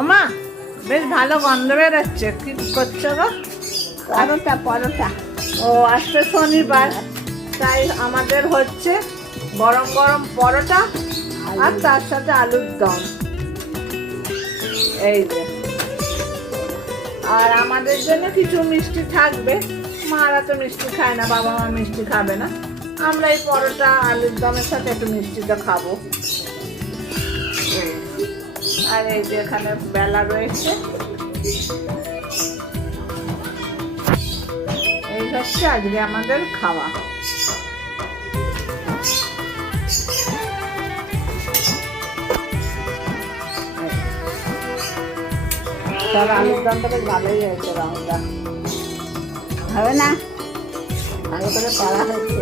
ওমা বেশ ভালো গন্ধ বেরোচ্ছে। কি করছো গো? পরোটা পরোটা। ও আজকে শনিবার, তাই আমাদের হচ্ছে গরম গরম পরোটা আর তার সাথে আলুর দম। এই যে, আর আমাদের জন্য কিছু মিষ্টি থাকবে। মারা তো মিষ্টি খায় না, বাবা মা মিষ্টি খাবে না। আমরা এই পরোটা আলুর দমের সাথে একটু মিষ্টিটা খাবো। আর এই যে এখানে বেলা রয়েছে। এই হচ্ছে আজকে আমাদের খাওয়া। তার আলুর দমটা বেশ ভালোই হয়েছে, রঙটা হবে না, ভালো করে করা হচ্ছে।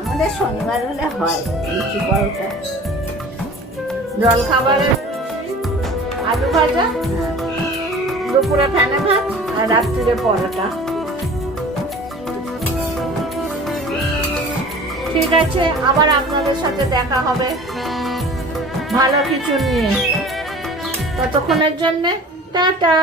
আমাদের শনিবার হলে হয় লুচি পরোটা। জল খাবারে আলু ভাজা, দুপুরে ফেনে ভাত, আর রাত্রিরে পরোটা। ঠিক আছে, আবার আপনাদের সাথে দেখা হবে ভালো কিছু নিয়ে। ততক্ষণের জন্যে টাটা।